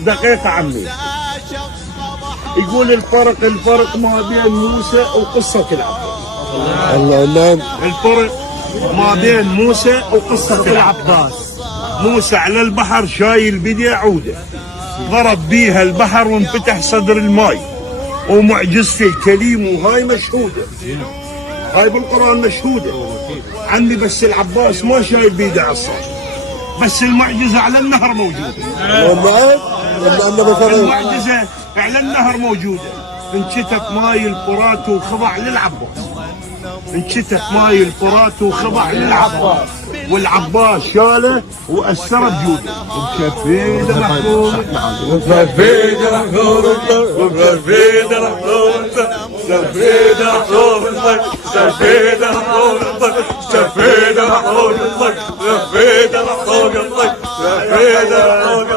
دقيقة عمي. يقول الفرق ما بين موسى وقصة العباس. الله نعم. الفرق ما بين موسى وقصة العباس. موسى على البحر شايل بيده عودة، ضرب بيها البحر وانفتح صدر الماي، ومعجزته الكليم وهاي مشهودة، هاي بالقرآن مشهودة عمي. بس العباس ما شايل بيده عصا، بس المعجزة على النهر موجودة. المعجزة على النهر موجودة. انشتت ماي الفرات وخضع للعباس، انشتت ماي الفرات وخضع للعباس، والعباس شاله وأثر بجوده. وبشفيد محفوظ وبشفيد محفوظ وبشفيد محفوظ شفيد محفوظ شفيد محفوظ شفيد محفوظ شفيد محفوظ شفيد محفوظ